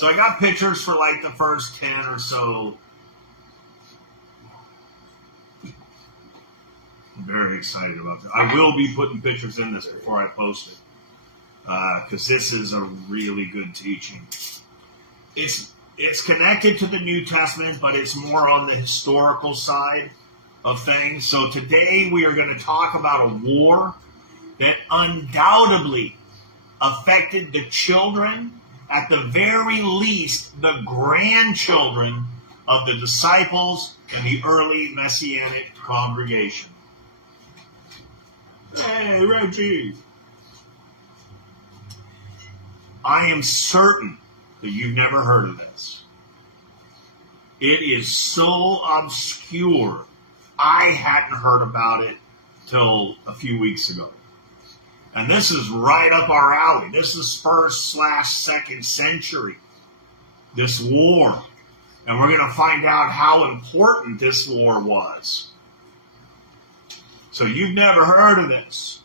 So I got pictures for like the first 10 or so. I'm very excited about that. I will be putting pictures in this before I post it. Because this is a really good teaching. It's connected to the New Testament, but it's more on the historical side of things. So today we are going to talk about a war that undoubtedly affected the children, at the very least, the grandchildren of the disciples and the early Messianic congregation. Hey, Reggie! I am certain that you've never heard of this. It is so obscure, I hadn't heard about it till a few weeks ago. And this is right up our alley. This is 1st/2nd century, this war. And we're going to find out how important this war was. So you've never heard of this.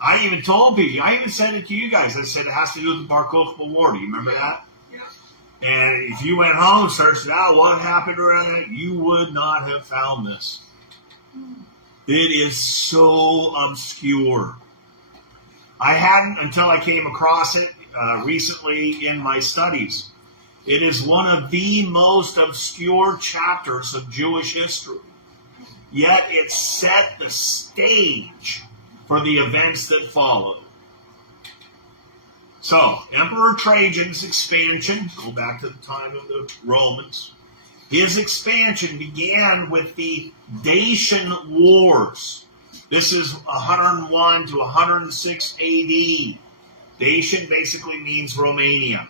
I even told people, I even sent it to you guys. I said it has to do with the Bar Kokhba War. Do you remember that? Yeah. And if you went home and searched out what happened around that, you would not have found this. It is so obscure. I hadn't until I came across it recently in my studies. It is one of the most obscure chapters of Jewish history. Yet it set the stage for the events that followed. So, Emperor Trajan's expansion, go back to the time of the Romans, his expansion began with the Dacian Wars. This is 101 to 106 AD. Dacian basically means Romania.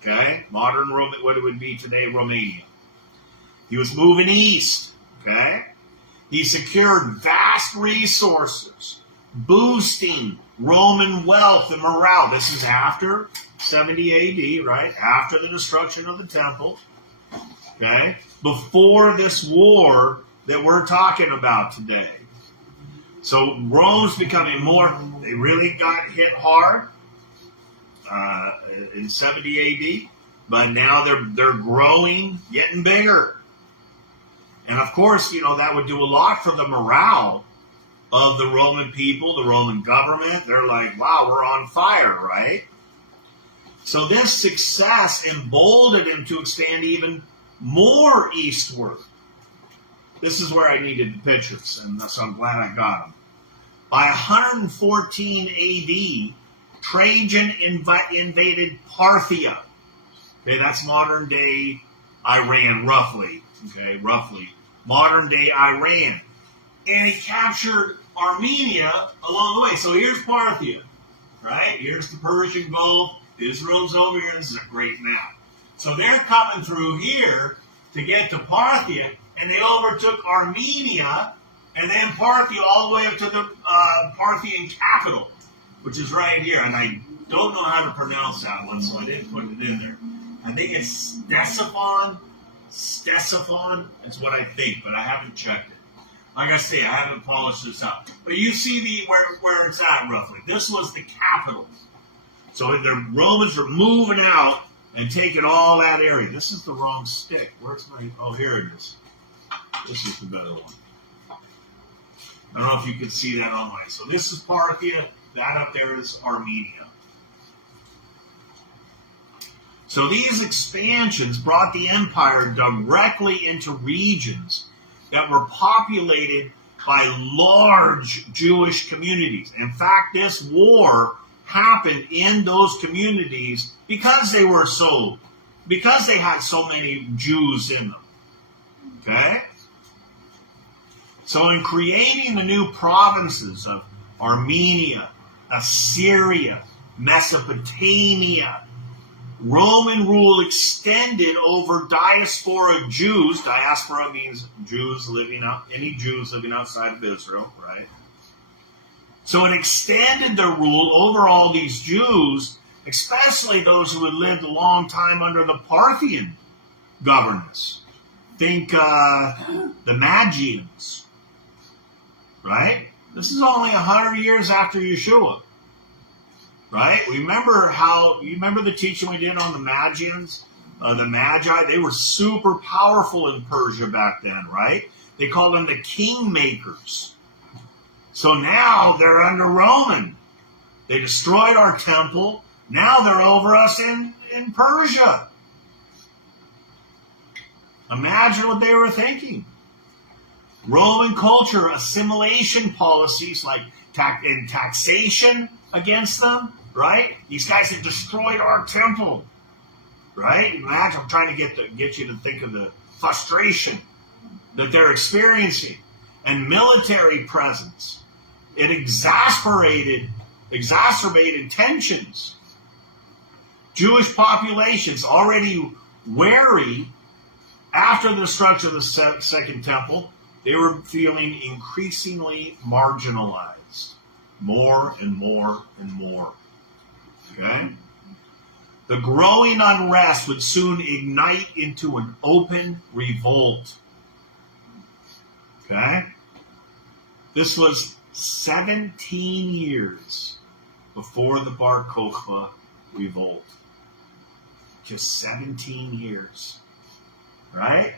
Okay? Modern Rome, what it would be today, Romania. He was moving east. Okay? He secured vast resources, boosting Roman wealth and morale. This is after 70 AD, right? After the destruction of the temple. Okay? Before this war that we're talking about today. So Rome's becoming more, they really got hit hard in 70 AD, but now they're growing, getting bigger. And of course, that would do a lot for the morale of the Roman people, the Roman government. They're like, wow, we're on fire, right? So this success emboldened him to expand even more eastward. This is where I needed the pictures, and so I'm glad I got them. By 114 AD, Trajan invaded Parthia. Okay, that's modern day Iran, roughly. Okay, roughly. Modern day Iran. And he captured Armenia along the way. So here's Parthia, right? Here's the Persian Gulf. Israel's over here. This is a great map. So they're coming through here to get to Parthia, and they overtook Armenia, and then Parthia all the way up to the Parthian capital, which is right here. And I don't know how to pronounce that one, so I didn't put it in there. I think it's Ctesiphon. It's what I think, but I haven't checked it. Like I say, I haven't polished this up. But you see where it's at roughly. This was the capital. So the Romans are moving out and taking all that area. This is the wrong stick. Where's my... Oh, here it is. This is the better one. I don't know if you can see that on mine. So this is Parthia. That up there is Armenia. So these expansions brought the empire directly into regions that were populated by large Jewish communities. In fact, this war happened in those communities because they had so many Jews in them. Okay? So in creating the new provinces of Armenia, Assyria, Mesopotamia, Roman rule extended over diaspora Jews. Diaspora means any Jews living outside of Israel, right? So it extended their rule over all these Jews, especially those who had lived a long time under the Parthian governance. Think the Magians, right? This is only 100 years after Yeshua. right? You remember the teaching we did on the Magians, the Magi? They were super powerful in Persia back then, right? They called them the kingmakers. So now they're under Roman. They destroyed our temple. Now they're over us in Persia. Imagine what they were thinking. Roman culture, assimilation policies like taxation against them, right? These guys have destroyed our temple, right? Imagine, I'm trying to get you to think of the frustration that they're experiencing. And military presence. It exacerbated tensions. Jewish populations already wary after the destruction of the Second Temple, they were feeling increasingly marginalized. More and more and more. Okay? The growing unrest would soon ignite into an open revolt. Okay? This was 17 years before the Bar Kokhba revolt. Just 17 years. Right?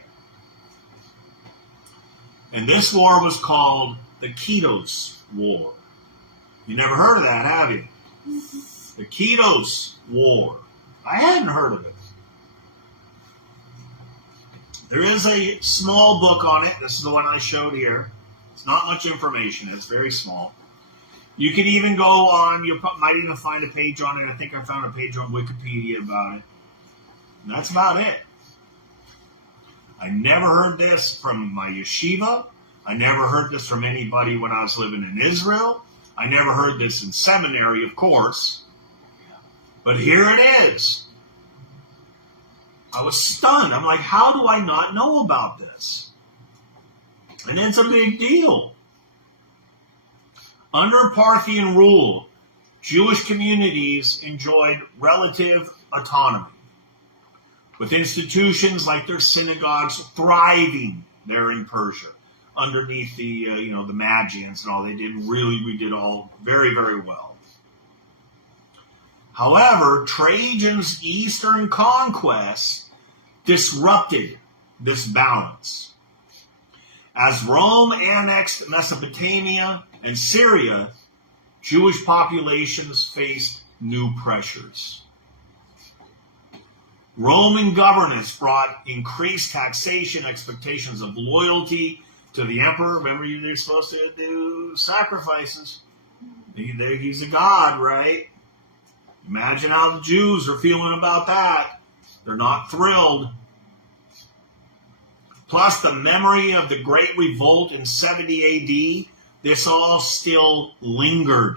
And this war was called the Quitos War. You never heard of that, have you? The Quitos War. I hadn't heard of it. There is a small book on it. This is the one I showed here. It's not much information. It's very small. You can even go on, you might even find a page on it. I think I found a page on Wikipedia about it. And that's about it. I never heard this from my yeshiva. I never heard this from anybody when I was living in Israel. I never heard this in seminary, of course. But here it is. I was stunned. I'm like, how do I not know about this? And it's a big deal. Under Parthian rule, Jewish communities enjoyed relative autonomy, with institutions like their synagogues thriving there in Persia, underneath the the Magians and all. We did all very, very well. However, Trajan's eastern conquest disrupted this balance. As Rome annexed Mesopotamia and Syria, Jewish populations faced new pressures. Roman governance brought increased taxation, expectations of loyalty to the emperor. Remember, they're supposed to do sacrifices. He's a god, right? Imagine how the Jews are feeling about that. They're not thrilled. Plus, the memory of the Great Revolt in 70 AD, this all still lingered.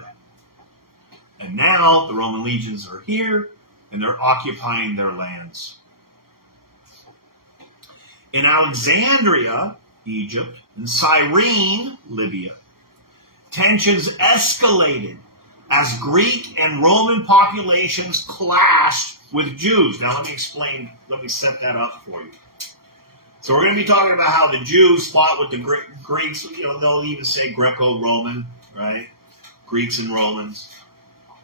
And now the Roman legions are here, and they're occupying their lands. In Alexandria, Egypt, and Cyrene, Libya, tensions escalated as Greek and Roman populations clashed with Jews. Now let me set that up for you. So we're going to be talking about how the Jews fought with the Greeks. They'll even say Greco-Roman, right? Greeks and Romans.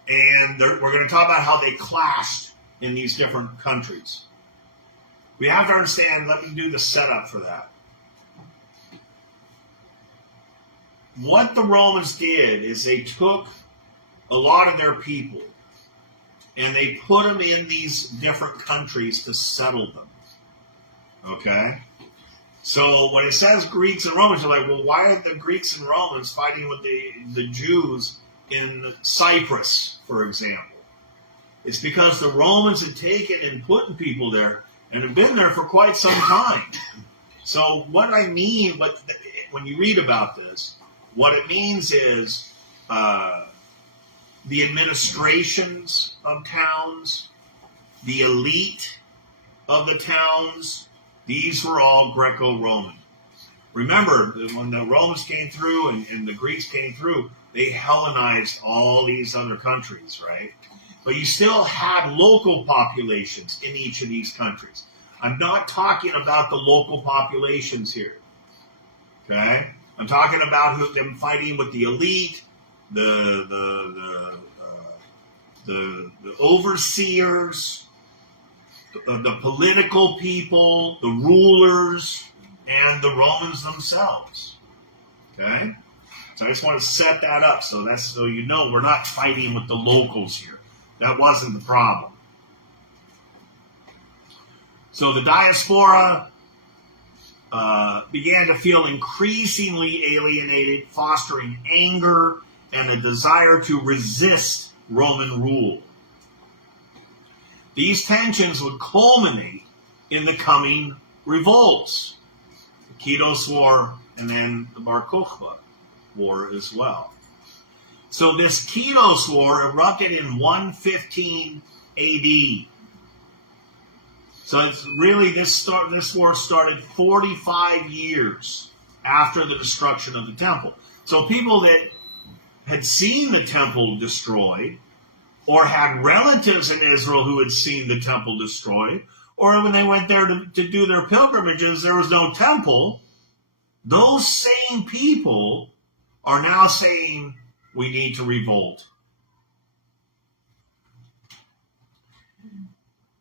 And we're going to talk about how they clashed in these different countries. We have to understand, let me do the setup for that. What the Romans did is they took a lot of their people and they put them in these different countries to settle them. Okay? So when it says Greeks and Romans, you're like, well, why are the Greeks and Romans fighting with the Jews in Cyprus, for example? It's because the Romans had taken and put people there and have been there for quite some time. So what I mean, when you read about this, what it means is the administrations of towns, the elite of the towns, these were all Greco-Roman. Remember, when the Romans came through and the Greeks came through, they Hellenized all these other countries, right? But you still had local populations in each of these countries. I'm not talking about the local populations here, okay? I'm talking about them fighting with the elite, the the overseers, the political people, the rulers, and the Romans themselves. Okay? So I just want to set that up so you know we're not fighting with the locals here. That wasn't the problem. So the diaspora began to feel increasingly alienated, fostering anger and a desire to resist Roman rule. These tensions would culminate in the coming revolts, the Kitos War and then the Bar Kokhba War as well. So this Kitos War erupted in 115 AD. So it's really this war started 45 years after the destruction of the temple. So people that had seen the temple destroyed, or had relatives in Israel who had seen the temple destroyed, or when they went there to do their pilgrimages, there was no temple. Those same people are now saying we need to revolt.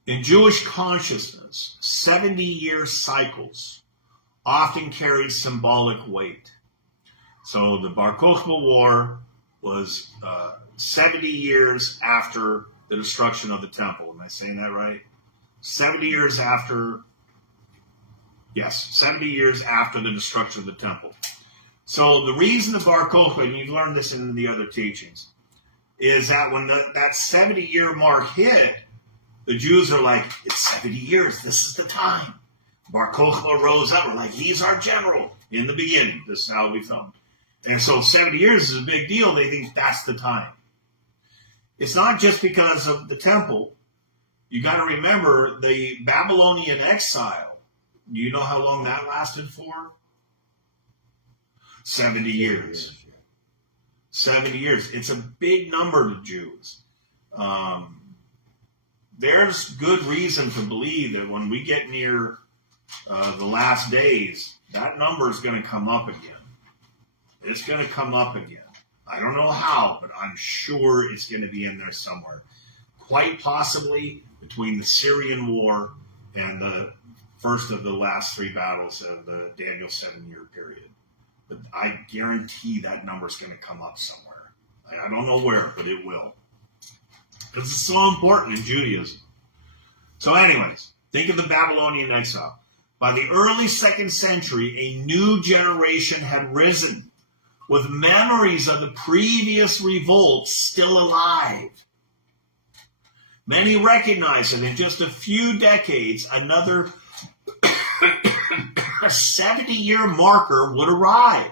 In Jewish consciousness, 70-year cycles often carry symbolic weight. So the Bar Kokhba War was 70 years after the destruction of the temple. Am I saying that right? 70 years after, yes, 70 years after the destruction of the temple. So the reason the Bar Kokhba, and you've learned this in the other teachings, is that when that 70-year mark hit, the Jews are like, it's 70 years, this is the time. Bar Kokhba rose up, we're like, he's our general in the beginning. This is how we felt. And so 70 years is a big deal. They think that's the time. It's not just because of the temple. You got to remember the Babylonian exile. Do you know how long that lasted for? 70 years. 70 years. It's a big number to Jews. There's good reason to believe that when we get near the last days, that number is going to come up again. It's going to come up again. I don't know how, but I'm sure it's going to be in there somewhere. Quite possibly between the Syrian War and the first of the last three battles of the Daniel 7-year period. But I guarantee that number is going to come up somewhere. I don't know where, but it will. Because it's so important in Judaism. So anyways, think of the Babylonian exile. By the early 2nd century, a new generation had risen, with memories of the previous revolts still alive. Many recognized that in just a few decades, another 70-year marker would arrive.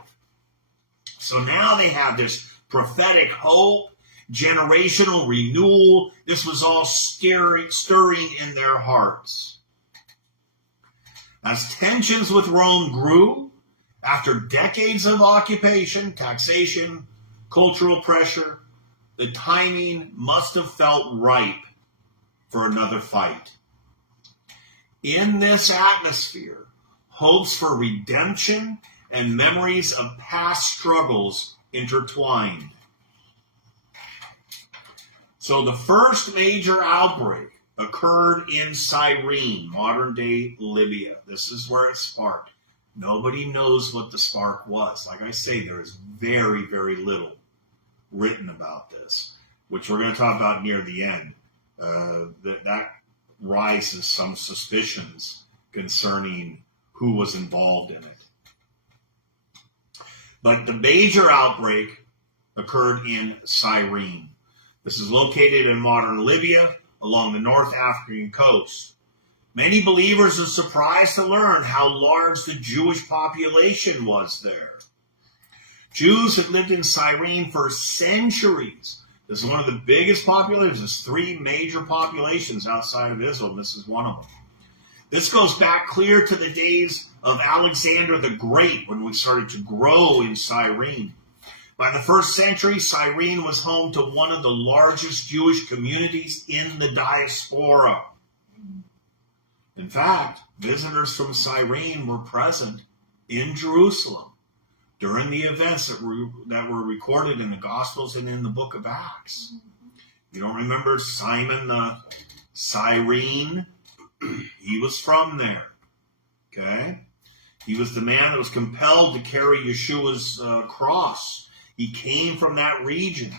So now they have this prophetic hope, generational renewal. This was all stirring in their hearts. As tensions with Rome grew, after decades of occupation, taxation, cultural pressure, the timing must have felt ripe for another fight. In this atmosphere, hopes for redemption and memories of past struggles intertwined. So the first major outbreak occurred in Cyrene, modern-day Libya. This is where it sparked. Nobody knows what the spark was. Like I say, there is very, very little written about this, which we're going to talk about near the end. That raises some suspicions concerning who was involved in it. But the major outbreak occurred in Cyrene. This is located in modern Libya along the North African coast. Many believers are surprised to learn how large the Jewish population was there. Jews had lived in Cyrene for centuries. This is one of the biggest populations. There's 3 major populations outside of Israel, and this is one of them. This goes back clear to the days of Alexander the Great, when we started to grow in Cyrene. By the 1st century, Cyrene was home to one of the largest Jewish communities in the diaspora. In fact, visitors from Cyrene were present in Jerusalem during the events that were recorded in the Gospels and in the book of Acts. You don't remember Simon the Cyrene? He was from there. Okay? He was the man that was compelled to carry Yeshua's cross. He came from that region.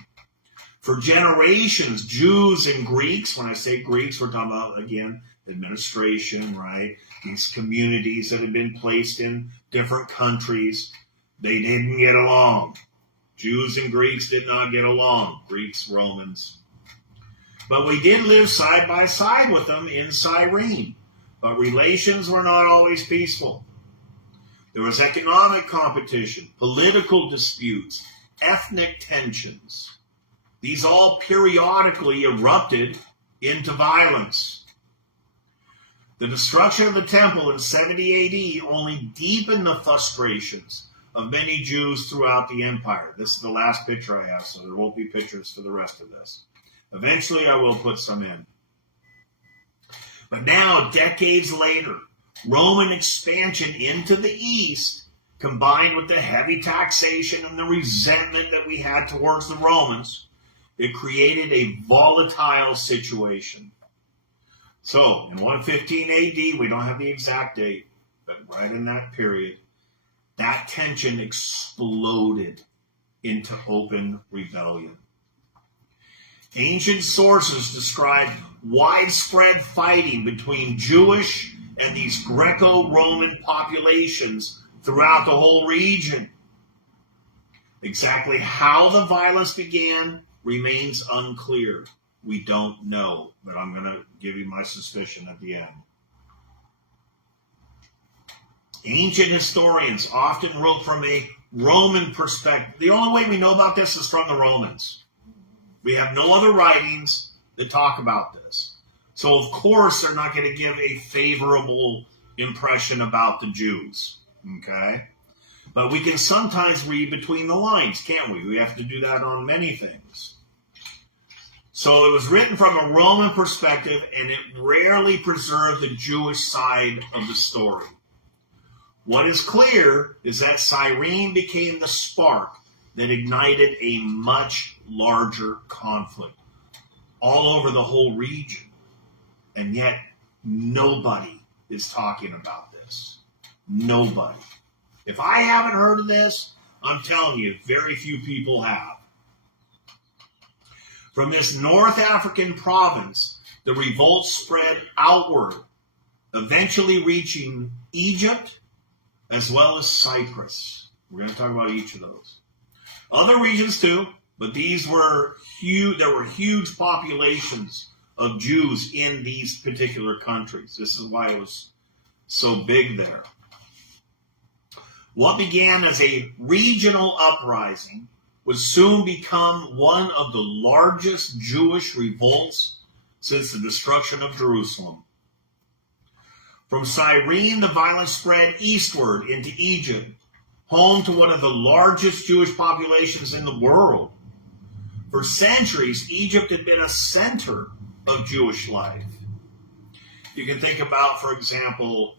For generations, Jews and Greeks, when I say Greeks, we're talking about, again, administration, right? These communities that had been placed in different countries, they didn't get along. Jews and Greeks did not get along. Greeks, Romans. But we did live side by side with them in Cyrene. But relations were not always peaceful. There was economic competition, political disputes, ethnic tensions. These all periodically erupted into violence. The destruction of the temple in 70 AD only deepened the frustrations of many Jews throughout the empire. This is the last picture I have, so there won't be pictures for the rest of this. Eventually, I will put some in. But now, decades later, Roman expansion into the east, combined with the heavy taxation and the resentment that we had towards the Romans, it created a volatile situation. So, in 115 AD, we don't have the exact date, but right in that period, that tension exploded into open rebellion. Ancient sources describe widespread fighting between Jewish and these Greco-Roman populations throughout the whole region. Exactly how the violence began remains unclear. We don't know, but I'm going to give you my suspicion at the end. Ancient historians often wrote from a Roman perspective. The only way we know about this is from the Romans. We have no other writings that talk about this. So, of course, they're not going to give a favorable impression about the Jews. Okay? But we can sometimes read between the lines, can't we? We have to do that on many things. So it was written from a Roman perspective, and it rarely preserved the Jewish side of the story. What is clear is that Cyrene became the spark that ignited a much larger conflict all over the whole region. And yet, nobody is talking about this. Nobody. If I haven't heard of this, I'm telling you, very few people have. From this North African province, the revolt spread outward, eventually reaching Egypt as well as Cyprus. We're going to talk about each of those. Other regions too, but these were huge. There were huge populations of Jews in these particular countries. This is why it was so big there. What began as a regional uprising would soon become one of the largest Jewish revolts since the destruction of Jerusalem. From Cyrene, the violence spread eastward into Egypt, home to one of the largest Jewish populations in the world. For centuries, Egypt had been a center of Jewish life. You can think about, for example,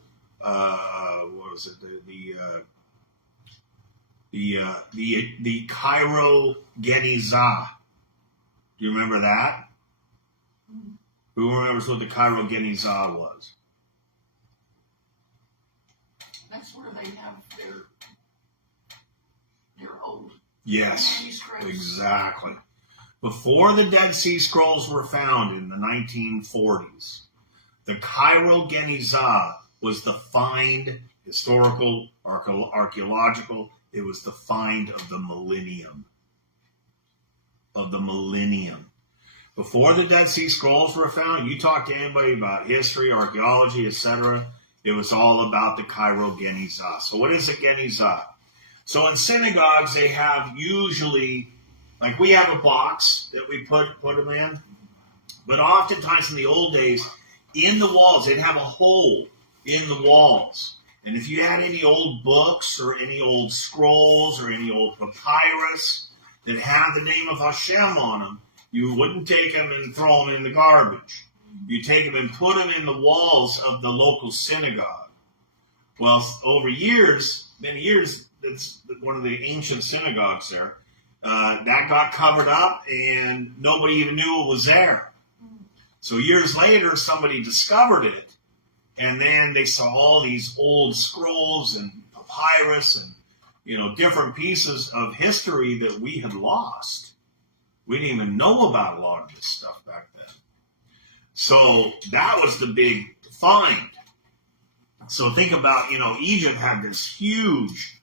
the Cairo Geniza. Do you remember that? Who remembers what the Cairo Geniza was? That's where they have their old manuscripts. Exactly. Before the Dead Sea Scrolls were found in the 1940s, the Cairo Geniza was the find, historical, archaeological. It was the find of the millennium. Before the Dead Sea Scrolls were found, you talk to anybody about history, archaeology, etc., it was all about the Cairo Geniza. So what is a Geniza? So in synagogues, they have usually, like we have a box that we put them in, but oftentimes in the old days, in the walls, they'd have a hole in the walls. And if you had any old books or any old scrolls or any old papyrus that had the name of Hashem on them, you wouldn't take them and throw them in the garbage. You take them and put them in the walls of the local synagogue. Well, over years, many years, that's one of the ancient synagogues there, that got covered up and nobody even knew it was there. So years later, somebody discovered it, and then they saw all these old scrolls and papyrus and different pieces of history that we had lost. We didn't even know about a lot of this stuff back then. So that was the big find. So think about, Egypt had this huge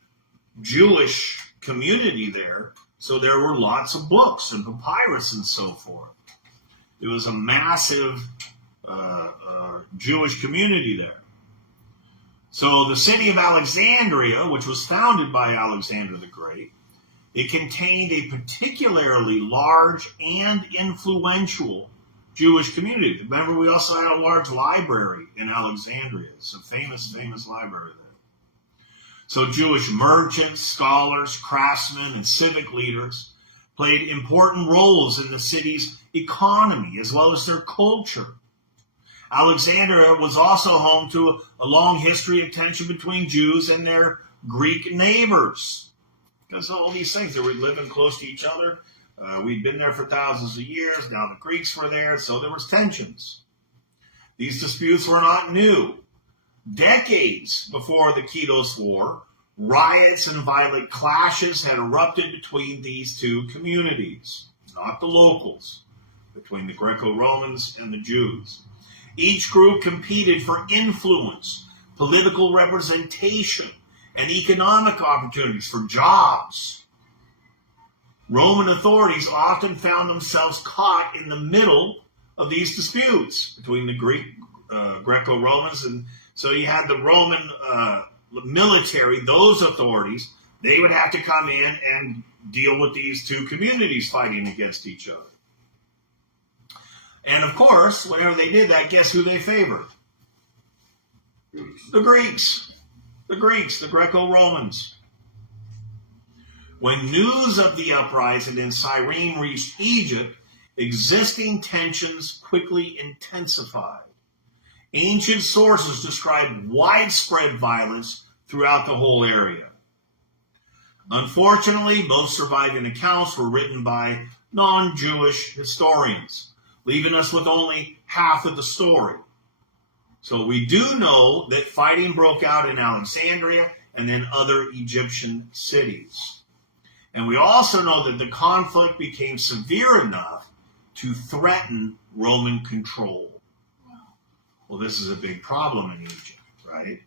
Jewish community there. So there were lots of books and papyrus and so forth. It was a massive Jewish community there. So the city of Alexandria, which was founded by Alexander the Great, it contained a particularly large and influential Jewish community. Remember, we also had a large library in Alexandria. It's a famous library there. So Jewish merchants, scholars, craftsmen, and civic leaders played important roles in the city's economy as well as their culture. Alexandria was also home to a long history of tension between Jews and their Greek neighbors. Because all these things, they were living close to each other. We'd been there for thousands of years. Now the Greeks were there, so there was tensions. These disputes were not new. Decades before the Kitos War, riots and violent clashes had erupted between these two communities, not the locals, between the Greco-Romans and the Jews. Each group competed for influence, political representation, and economic opportunities for jobs. Roman authorities often found themselves caught in the middle of these disputes between the Greco-Romans, and so you had the Roman military, those authorities, they would have to come in and deal with these two communities fighting against each other. And of course, whenever they did that, guess who they favored? The Greeks. The Greco-Romans. When news of the uprising in Cyrene reached Egypt, existing tensions quickly intensified. Ancient sources describe widespread violence throughout the whole area. Unfortunately, most surviving accounts were written by non-Jewish historians, leaving us with only half of the story. So we do know that fighting broke out in Alexandria and then other Egyptian cities. And we also know that the conflict became severe enough to threaten Roman control. Well, this is a big problem in Egypt, right?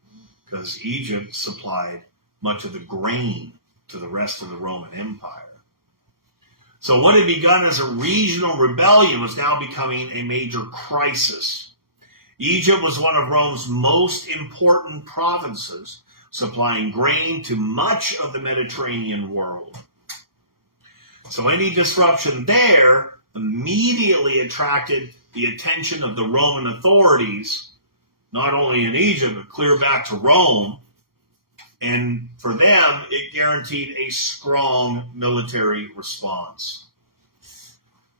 Because Egypt supplied much of the grain to the rest of the Roman Empire. So what had begun as a regional rebellion was now becoming a major crisis. Egypt was one of Rome's most important provinces, supplying grain to much of the Mediterranean world. So any disruption there immediately attracted the attention of the Roman authorities, not only in Egypt, but clear back to Rome. And for them, it guaranteed a strong military response.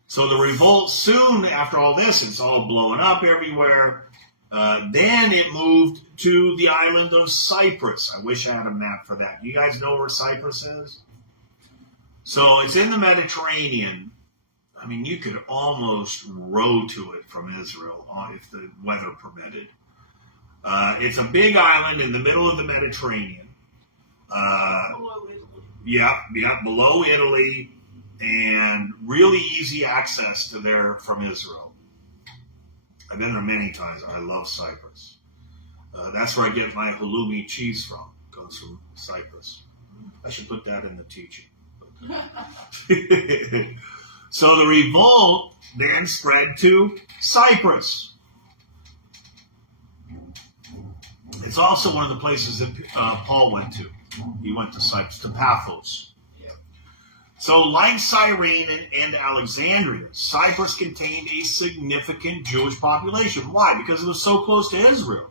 So the revolt soon after all this, it's all blowing up everywhere. Then it moved to the island of Cyprus. I wish I had a map for that. You guys know where Cyprus is? So it's in the Mediterranean. I mean, you could almost row to it from Israel if the weather permitted. It's a big island in the middle of the Mediterranean. Below Italy. Yeah, below Italy, and really easy access to there from Israel. I've been there many times. I love Cyprus. That's where I get my halloumi cheese from. It comes from Cyprus. I should put that in the teaching. So the revolt then spread to Cyprus. It's also one of the places that Paul went to. He went to Cyprus, to Paphos. Yeah. So like Cyrene and Alexandria, Cyprus contained a significant Jewish population. Why? Because it was so close to Israel.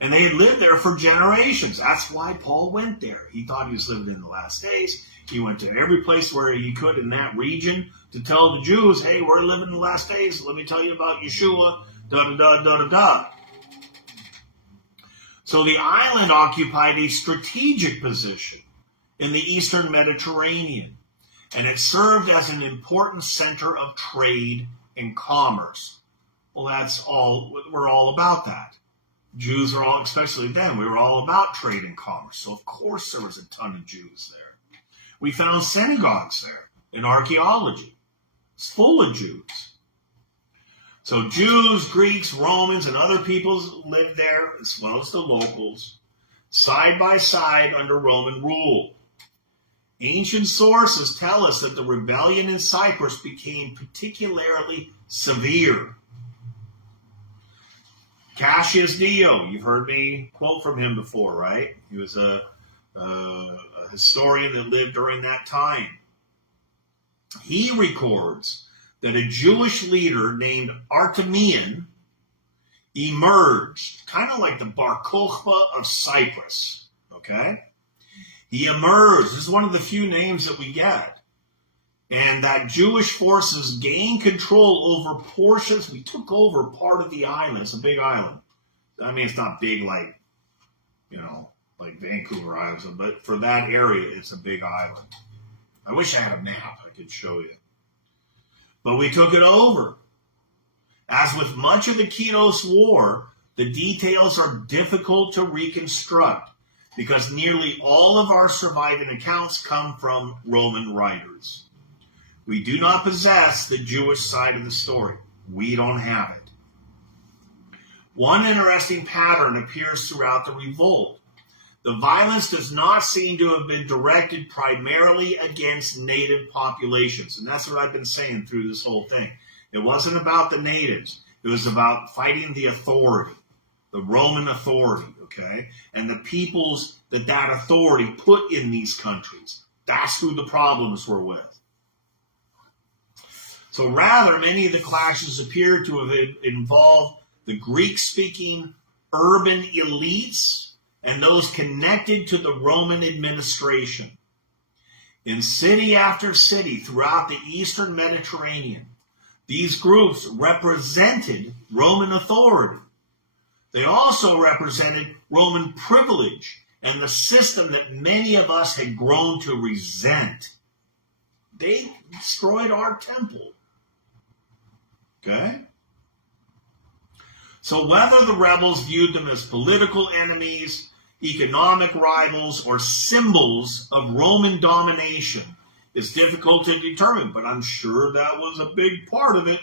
And they had lived there for generations. That's why Paul went there. He thought he was living in the last days. He went to every place where he could in that region to tell the Jews, hey, we're living in the last days. Let me tell you about Yeshua, da-da-da-da-da-da. So the island occupied a strategic position in the eastern Mediterranean, and it served as an important center of trade and commerce. Well, we're all about that. Jews are all, especially then, we were all about trade and commerce. So of course there was a ton of Jews there. We found synagogues there in archaeology. It's full of Jews. So Jews, Greeks, Romans, and other peoples lived there, as well as the locals, side by side under Roman rule. Ancient sources tell us that the rebellion in Cyprus became particularly severe. Cassius Dio, you've heard me quote from him before, right? He was a historian that lived during that time. He records that a Jewish leader named Artemian emerged, kind of like the Bar Kokhba of Cyprus, okay? He emerged. This is one of the few names that we get. And that Jewish forces gained control over portions. We took over part of the island. It's a big island. I mean, it's not big like, like Vancouver Island, but for that area, it's a big island. I wish I had a map I could show you. But we took it over. As with much of the Kinos War, the details are difficult to reconstruct because nearly all of our surviving accounts come from Roman writers. We do not possess the Jewish side of the story. We don't have it. One interesting pattern appears throughout the revolt. The violence does not seem to have been directed primarily against native populations. And that's what I've been saying through this whole thing. It wasn't about the natives. It was about fighting the authority, the Roman authority, okay? And the peoples that authority put in these countries. That's who the problems were with. So rather, many of the clashes appear to have involved the Greek-speaking urban elites and those connected to the Roman administration. In city after city throughout the Eastern Mediterranean, these groups represented Roman authority. They also represented Roman privilege and the system that many of us had grown to resent. They destroyed our temple. Okay? So whether the rebels viewed them as political enemies, economic rivals, or symbols of Roman domination is difficult to determine, but I'm sure that was a big part of it.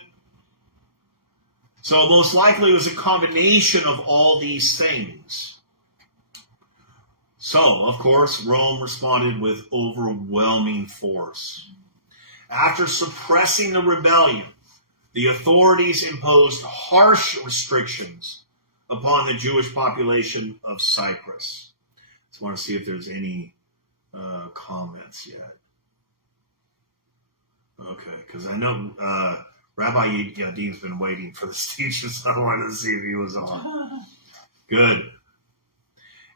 So most likely it was a combination of all these things. So, of course, Rome responded with overwhelming force. After suppressing the rebellion, the authorities imposed harsh restrictions upon the Jewish population of Cyprus. Just want to see if there's any comments yet. Okay, because I know Rabbi Yadin's been waiting for the speech, so I wanted to see if he was on. Good.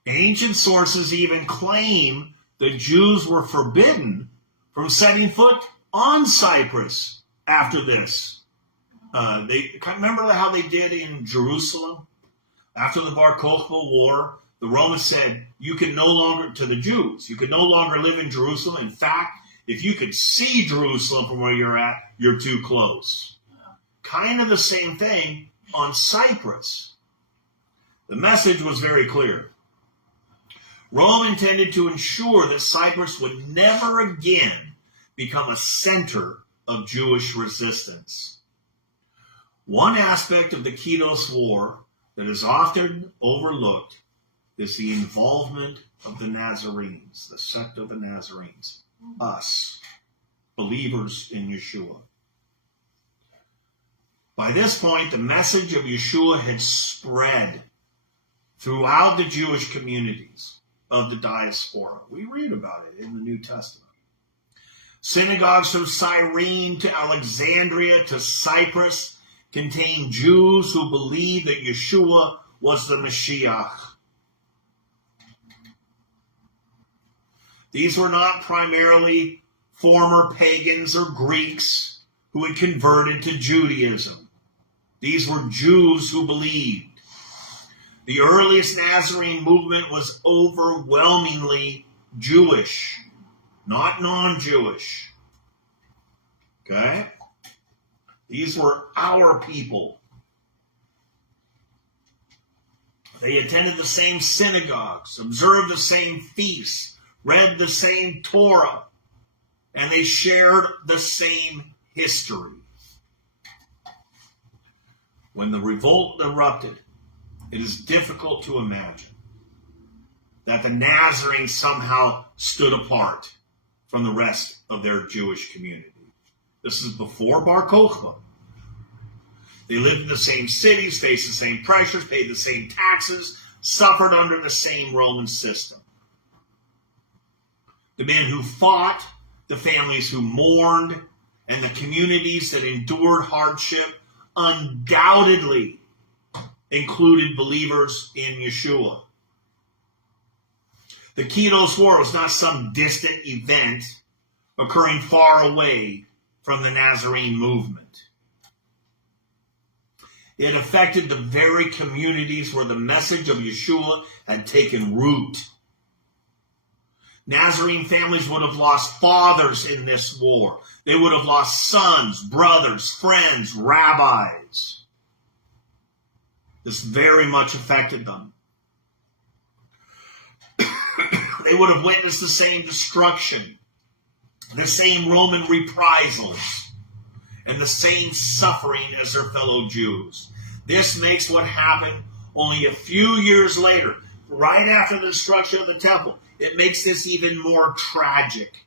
Ancient sources even claim the Jews were forbidden from setting foot on Cyprus after this. Remember how they did in Jerusalem? After the Bar Kokhba War, the Romans said, to the Jews, you could no longer live in Jerusalem. In fact, if you could see Jerusalem from where you're at, you're too close. Kind of the same thing on Cyprus. The message was very clear. Rome intended to ensure that Cyprus would never again become a center of Jewish resistance. One aspect of the Kinos War that is often overlooked is the involvement of the Nazarenes, the sect of the Nazarenes, us, believers in Yeshua. By this point, the message of Yeshua had spread throughout the Jewish communities of the diaspora. We read about it in the New Testament. Synagogues from Cyrene to Alexandria to Cyprus contained Jews who believed that Yeshua was the Mashiach. These were not primarily former pagans or Greeks who had converted to Judaism. These were Jews who believed. The earliest Nazarene movement was overwhelmingly Jewish, not non-Jewish. Okay? These were our people. They attended the same synagogues, observed the same feasts, read the same Torah, and they shared the same history. When the revolt erupted, it is difficult to imagine that the Nazarenes somehow stood apart from the rest of their Jewish community. This is before Bar Kokhba. They lived in the same cities, faced the same pressures, paid the same taxes, suffered under the same Roman system. The men who fought, the families who mourned, and the communities that endured hardship undoubtedly included believers in Yeshua. The Kinos War was not some distant event occurring far away from the Nazarene movement. It affected the very communities where the message of Yeshua had taken root. Nazarene families would have lost fathers in this war. They would have lost sons, brothers, friends, rabbis. This very much affected them. They would have witnessed the same destruction, the same Roman reprisals, and the same suffering as their fellow Jews. This makes what happened only a few years later, right after the destruction of the temple, it makes this even more tragic.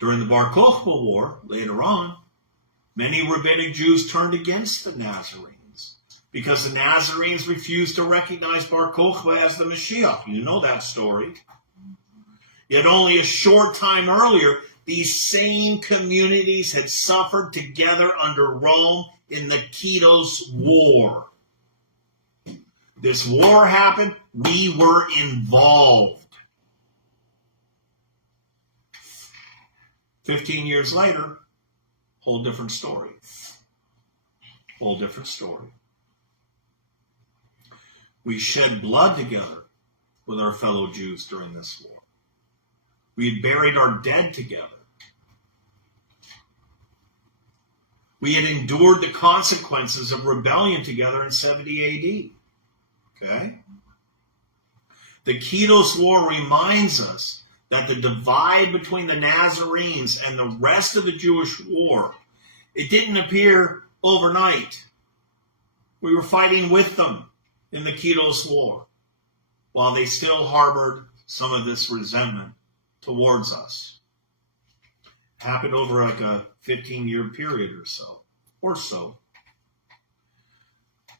During the Bar Kokhba War, later on, many rabbinic Jews turned against the Nazarenes because the Nazarenes refused to recognize Bar Kokhba as the Mashiach. You know that story. Yet only a short time earlier, these same communities had suffered together under Rome in the Kinos War. This war happened. We were involved. 15 years later, whole different story. Whole different story. We shed blood together with our fellow Jews during this war. We had buried our dead together. We had endured the consequences of rebellion together in 70 AD. Okay? The Kinos War reminds us that the divide between the Nazarenes and the rest of the Jewish war, it didn't appear overnight. We were fighting with them in the Kinos War, while they still harbored some of this resentment towards us. It happened over like a 15-year period or so.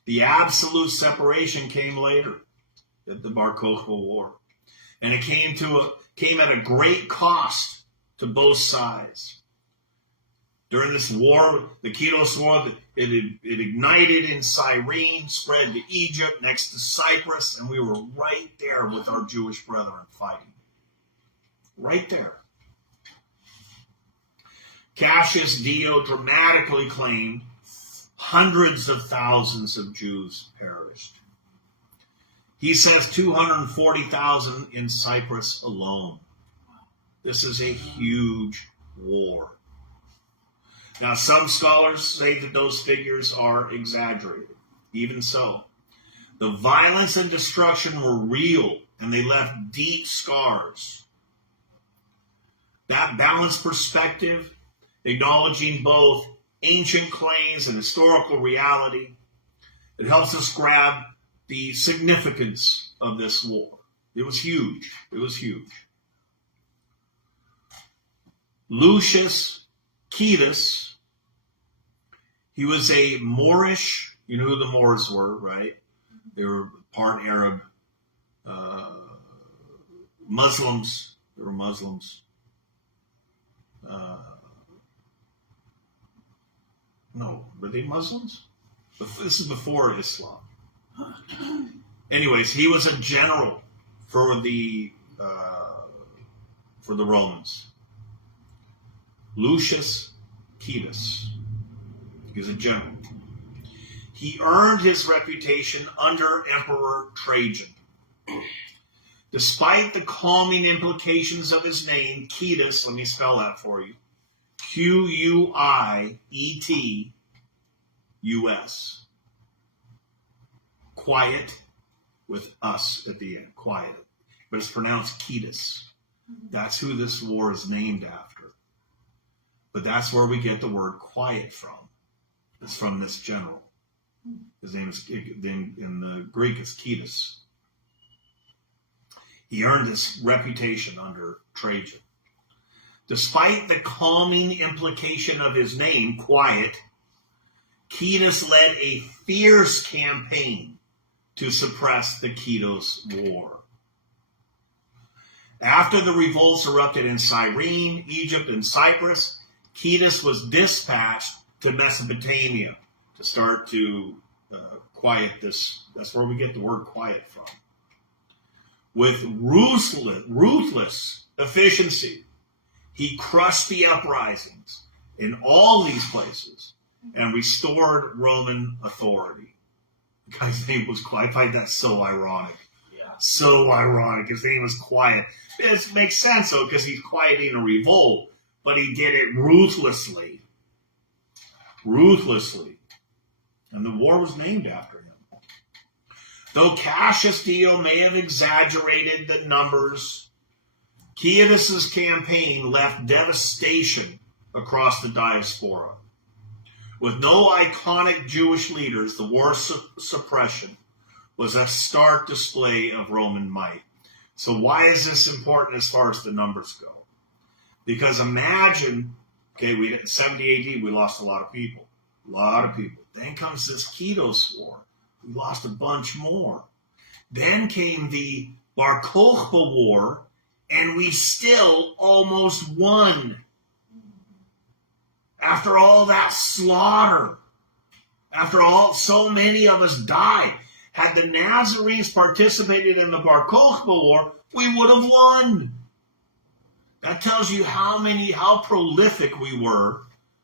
The absolute separation came later at the Bar Kokhba War. And it came at a great cost to both sides. During this war, the Kinos War, it ignited in Cyrene, spread to Egypt, next to Cyprus, and we were right there with our Jewish brethren fighting. Right there. Cassius Dio dramatically claimed hundreds of thousands of Jews perished. He says 240,000 in Cyprus alone. This is a huge war. Now, some scholars say that those figures are exaggerated. Even so, the violence and destruction were real, and they left deep scars. That balanced perspective, acknowledging both ancient claims and historical reality, it helps us grab the significance of this war. It was huge. It was huge. Lucius Quietus, he was a Moorish, you know who the Moors were, right? They were part Arab, Muslims. They were Muslims. No, were they Muslims? This is before Islam. Anyways, he was a general for the Romans. Lucius Quietus. He was a general. He earned his reputation under Emperor Trajan. Despite the calming implications of his name, Quietus, let me spell that for you, Q-U-I-E-T-U-S. Quiet with us at the end, quiet. But it's pronounced Quietus. That's who this war is named after. But that's where we get the word quiet from. It's from this general. His name is, in the Greek, it's Quietus. He earned this reputation under Trajan. Despite the calming implication of his name, quiet, Quietus led a fierce campaign to suppress the Quietus War. After the revolts erupted in Cyrene, Egypt, and Cyprus, Quietus was dispatched to Mesopotamia to start to quiet this. That's where we get the word quiet from. With ruthless efficiency, he crushed the uprisings in all these places and restored Roman authority. The guy's name was Quiet. I find that so ironic. Yeah. So ironic. His name was Quiet. It makes sense, though, because he's quieting a revolt, but he did it ruthlessly. Ruthlessly. And the war was named after him. Though Cassius Dio may have exaggerated the numbers, Quietus's campaign left devastation across the diaspora. With no iconic Jewish leaders, the war suppression was a stark display of Roman might. So why is this important as far as the numbers go? Because imagine, okay, in 70 AD, we lost a lot of people. A lot of people. Then comes this Quietus War. We lost a bunch more. Then came the Bar Kokhba War, and we still almost won. After all that slaughter, after all, so many of us died. Had the Nazarenes participated in the Bar Kokhba War, we would have won. That tells you how prolific we were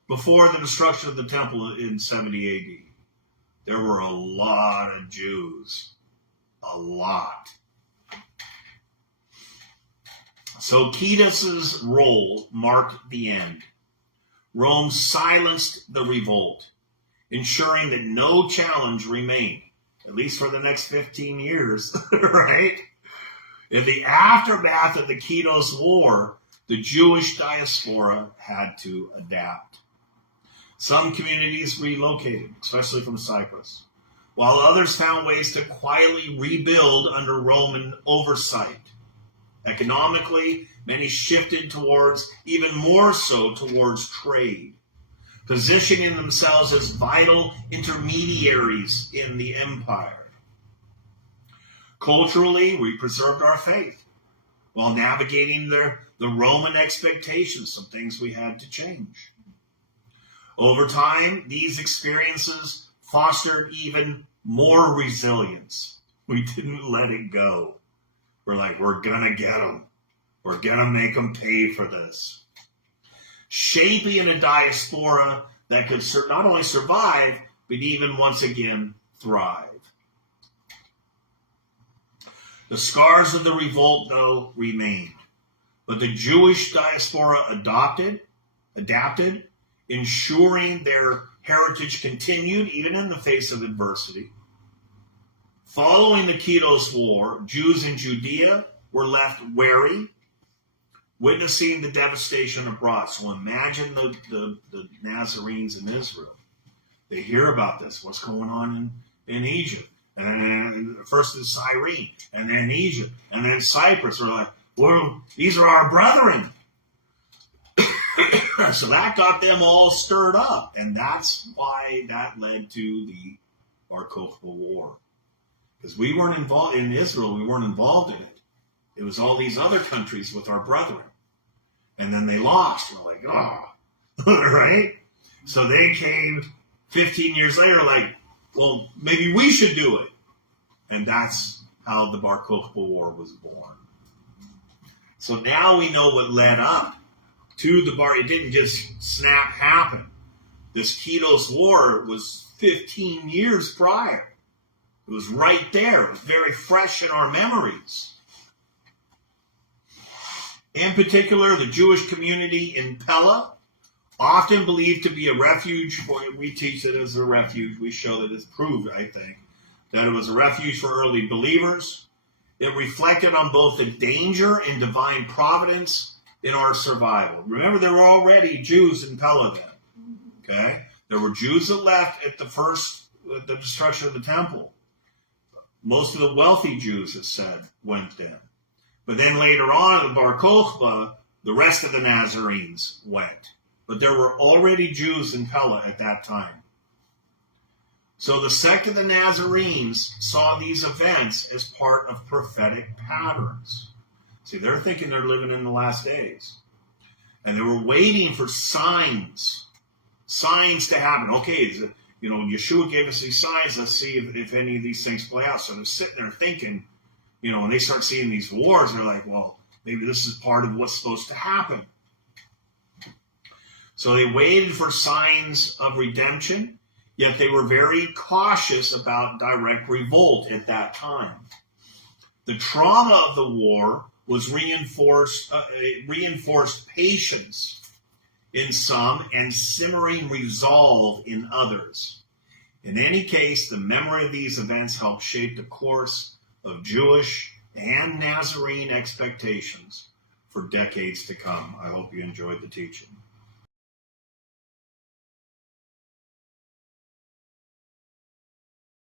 before the destruction of the temple in 70 AD. There were a lot of Jews. A lot. So Quietus's role marked the end. Rome silenced the revolt, ensuring that no challenge remained, at least for the next 15 years, right? In the aftermath of the Quietus War, the Jewish diaspora had to adapt. Some communities relocated, especially from Cyprus, while others found ways to quietly rebuild under Roman oversight. Economically, many shifted even more so towards trade, positioning themselves as vital intermediaries in the empire. Culturally, we preserved our faith while navigating the Roman expectations, some things we had to change. Over time, these experiences fostered even more resilience. We didn't let it go. We're like, we're going to get them. We're going to make them pay for this. Shaping a diaspora that could not only survive, but even once again thrive. The scars of the revolt, though, remained. But the Jewish diaspora adapted, ensuring their heritage continued even in the face of adversity. Following the Quietus War, Jews in Judea were left wary, witnessing the devastation abroad. So imagine the Nazarenes in Israel. They hear about this, what's going on in Egypt. And then first in Cyrene, and then Egypt, and then Cyprus. We're like, well, these are our brethren. So that got them all stirred up. And that's why that led to the Bar Kokhba War. Because we weren't involved in Israel, we weren't involved in it. It was all these other countries with our brethren. And then they lost. We're like, right? So they came 15 years later like, well, maybe we should do it. And that's how the Bar Kokhba War was born. So now we know what led up to the Bar. It didn't just snap happen. This Quietus War was 15 years prior. It was right there. It was very fresh in our memories. In particular, the Jewish community in Pella, often believed to be a refuge for, we teach it as a refuge. We show that it's proved, I think, that it was a refuge for early believers. It reflected on both the danger and divine providence in our survival. Remember, there were already Jews in Pella then. Okay? There were Jews that left at the destruction of the temple. Most of the wealthy Jews, it said, went in. But then later on, in Bar Kokhba, the rest of the Nazarenes went. But there were already Jews in Pella at that time. So the sect of the Nazarenes saw these events as part of prophetic patterns. See, they're thinking they're living in the last days. And they were waiting for signs to happen. Okay, Yeshua gave us these signs. Let's see if any of these things play out. So they're sitting there thinking, when they start seeing these wars, they're like, well, maybe this is part of what's supposed to happen. So they waited for signs of redemption, yet they were very cautious about direct revolt at that time. The trauma of the war was reinforced patience in some and simmering resolve in others. In any case, the memory of these events helped shape the course of Jewish and Nazarene expectations for decades to come. I hope you enjoyed the teaching.